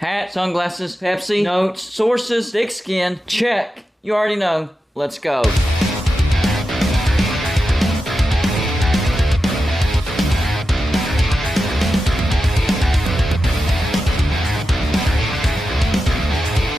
Hat, sunglasses, Pepsi, notes, sources, thick skin, check. You already know. Let's go.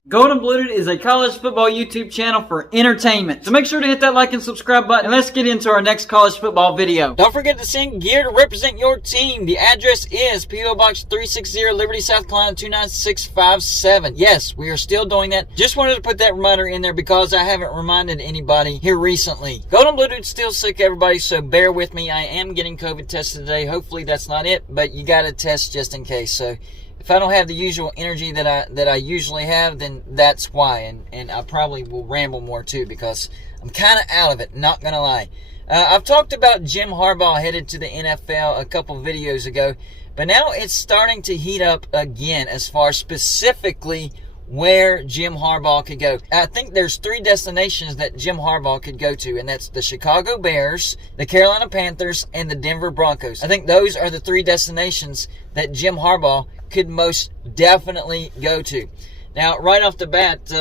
Golden Blued is a college football YouTube channel for entertainment. So make sure to hit that like and subscribe button, and let's get into our next college football video. Don't forget to send gear to represent your team. The address is P.O. Box 360, Liberty, South Carolina 29657. Yes, we are still doing that. Just wanted to put that reminder in there because I haven't reminded anybody here recently. Golden Blued's still sick, everybody, so bear with me. I am getting COVID tested today. Hopefully that's not it, but you got to test just in case. So if I don't have the usual energy that I usually have, then that's why. And I probably will ramble more too because I'm kind of out of it, not going to lie. I've talked about Jim Harbaugh headed to the NFL a couple videos ago, but now it's starting to heat up again as far specifically where Jim Harbaugh could go. I think there's 3 destinations that Jim Harbaugh could go to, and that's the Chicago Bears, the Carolina Panthers, and the Denver Broncos. I think those are the 3 destinations that Jim Harbaugh could most definitely go to. Now, right off the bat,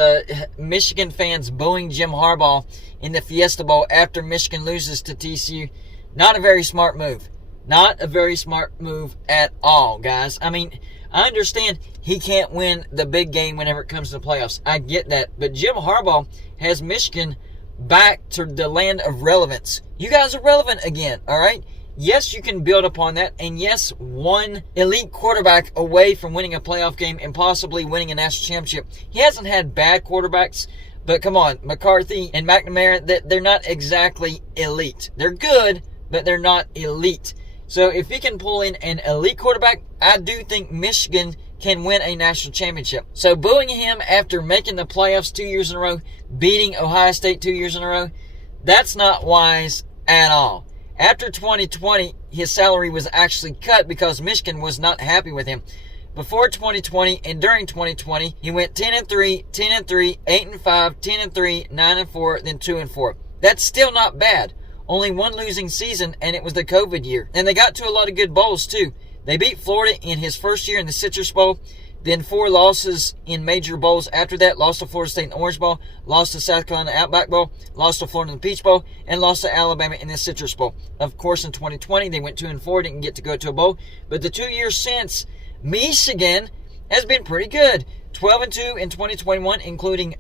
Michigan fans booing Jim Harbaugh in the Fiesta Bowl after Michigan loses to TCU. Not a very smart move. Not a very smart move at all, guys. I mean, I understand he can't win the big game whenever it comes to the playoffs. I get that. But Jim Harbaugh has Michigan back to the land of relevance. You guys are relevant again, all right? Yes, you can build upon that. And yes, one elite quarterback away from winning a playoff game and possibly winning a national championship. He hasn't had bad quarterbacks. But come on, McCarthy and McNamara, they're not exactly elite. They're good, but they're not elite. So if he can pull in an elite quarterback, I do think Michigan can win a national championship. So booing him after making the playoffs 2 years in a row, beating Ohio State 2 years in a row, that's not wise at all. After 2020, his salary was actually cut because Michigan was not happy with him. Before 2020 and during 2020, he went 10-3, 10-3, 8-5, 10-3, 9-4, then 2-4. That's still not bad. Only one losing season, and it was the COVID year. And they got to a lot of good bowls, too. They beat Florida in his first year in the Citrus Bowl. Then 4 losses in major bowls after that. Lost to Florida State in the Orange Bowl. Lost to South Carolina Outback Bowl. Lost to Florida in the Peach Bowl. And lost to Alabama in the Citrus Bowl. Of course, in 2020, they went 2-4. Didn't get to go to a bowl. But the 2 years since, Michigan has been pretty good. 12-2 in 2021, including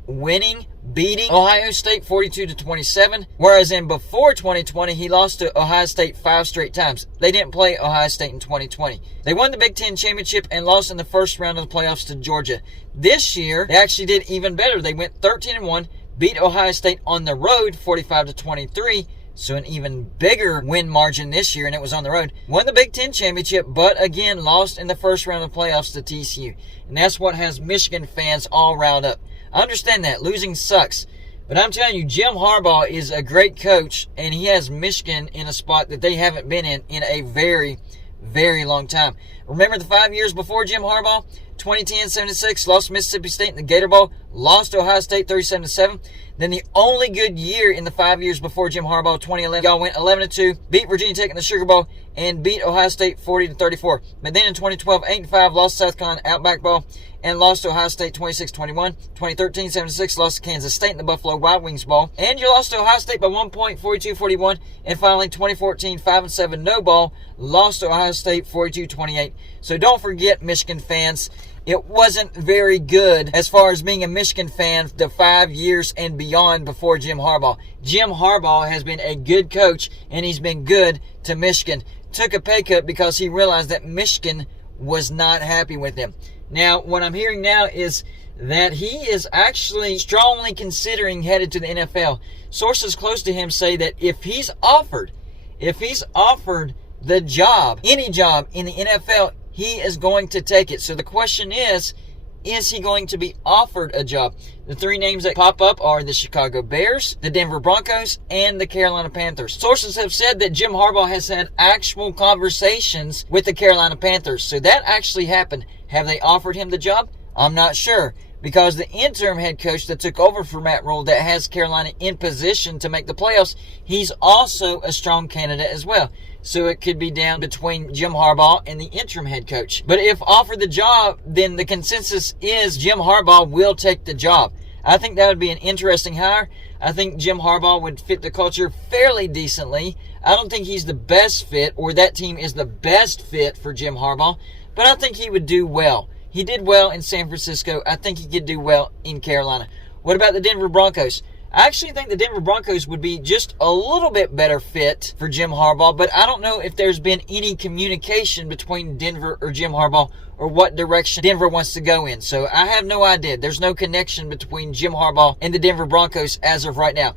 beating Ohio State 42-27. Whereas in before 2020, he lost to Ohio State 5 straight times. They didn't play Ohio State in 2020. They won the Big Ten championship and lost in the first round of the playoffs to Georgia. This year, they actually did even better. They went 13-1, beat Ohio State on the road 45-23. So an even bigger win margin this year, and it was on the road. Won the Big Ten championship, but again, lost in the first round of playoffs to TCU. And that's what has Michigan fans all riled up. I understand that. Losing sucks. But I'm telling you, Jim Harbaugh is a great coach, and he has Michigan in a spot that they haven't been in a very, very long time. Remember the 5 years before Jim Harbaugh? 2010-76, lost to Mississippi State in the Gator Bowl, lost to Ohio State 37-7. Then the only good year in the 5 years before Jim Harbaugh, 2011, y'all went 11-2, beat Virginia Tech in the Sugar Bowl, and beat Ohio State 40-34. But then in 2012, 8-5, lost to South Carolina Outback Bowl, and lost to Ohio State 26-21. 2013-76, lost to Kansas State in the Buffalo Wild Wings Bowl, and you lost to Ohio State by 1 point, 42-41. And finally, 2014, 5-7, no ball, lost to Ohio State 42-28. So don't forget, Michigan fans, it wasn't very good as far as being a Michigan fan the 5 years and beyond before Jim Harbaugh. Jim Harbaugh has been a good coach, and he's been good to Michigan. Took a pay cut because he realized that Michigan was not happy with him. Now, what I'm hearing now is that he is actually strongly considering headed to the NFL. Sources close to him say that if he's offered the job, any job in the NFL, he is going to take it. So the question is he going to be offered a job? The 3 names that pop up are the Chicago Bears, the Denver Broncos, and the Carolina Panthers. Sources have said that Jim Harbaugh has had actual conversations with the Carolina Panthers. So that actually happened. Have they offered him the job? I'm not sure. because the interim head coach that took over for Matt Rule that has Carolina in position to make the playoffs, he's also a strong candidate as well. So it could be down between Jim Harbaugh and the interim head coach. But if offered the job, then the consensus is Jim Harbaugh will take the job. I think that would be an interesting hire. I think Jim Harbaugh would fit the culture fairly decently. I don't think he's the best fit, or that team is the best fit for Jim Harbaugh, but I think he would do well. He did well in San Francisco. I think he could do well in Carolina. What about the Denver Broncos? I actually think the Denver Broncos would be just a little bit better fit for Jim Harbaugh, but I don't know if there's been any communication between Denver or Jim Harbaugh or what direction Denver wants to go in. So I have no idea. There's no connection between Jim Harbaugh and the Denver Broncos as of right now.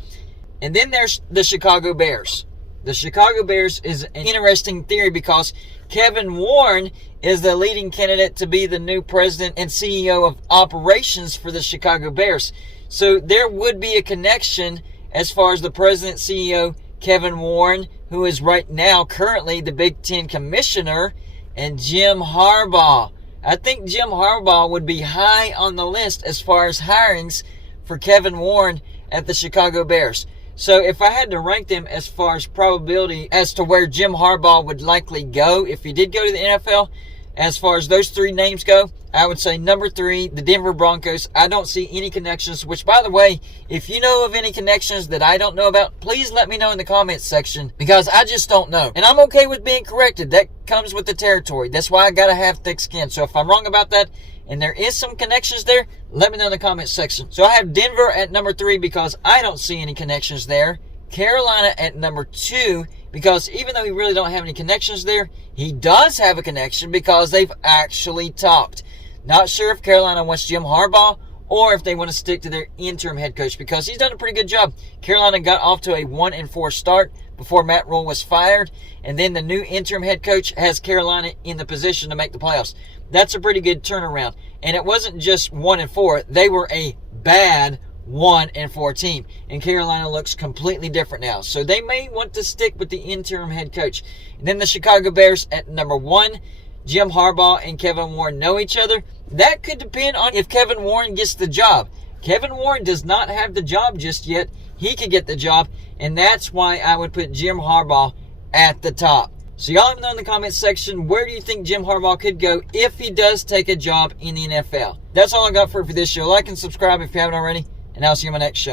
And then there's the Chicago Bears. The Chicago Bears is an interesting theory because Kevin Warren is the leading candidate to be the new president and CEO of operations for the Chicago Bears. So there would be a connection as far as the president CEO, Kevin Warren, who is right now currently the Big Ten commissioner, and Jim Harbaugh. I think Jim Harbaugh would be high on the list as far as hirings for Kevin Warren at the Chicago Bears. So if I had to rank them as far as probability as to where Jim Harbaugh would likely go if he did go to the NFL, as far as those three names go, I would say number 3, the Denver Broncos. I don't see any connections, which, by the way, if you know of any connections that I don't know about, please let me know in the comments section, because I just don't know. And I'm okay with being corrected. That comes with the territory. That's why I got to have thick skin. So if I'm wrong about that and there is some connections there, let me know in the comments section. So I have Denver at number 3 because I don't see any connections there. Carolina at number 2 because even though he really don't have any connections there, he does have a connection because they've actually talked. Not sure if Carolina wants Jim Harbaugh or if they want to stick to their interim head coach because he's done a pretty good job. Carolina got off to a 1-4 start before Matt Rule was fired, and then the new interim head coach has Carolina in the position to make the playoffs. That's a pretty good turnaround. And it wasn't just 1-4. They were a bad 1-4 team, and Carolina looks completely different now. So they may want to stick with the interim head coach. And then the Chicago Bears at number 1. Jim Harbaugh and Kevin Warren know each other. That could depend on if Kevin Warren gets the job. Kevin Warren does not have the job just yet. He could get the job, and that's why I would put Jim Harbaugh at the top. So y'all let me know in the comments section, where do you think Jim Harbaugh could go if he does take a job in the NFL? That's all I got for this show. Like and subscribe if you haven't already, and I'll see you in my next show.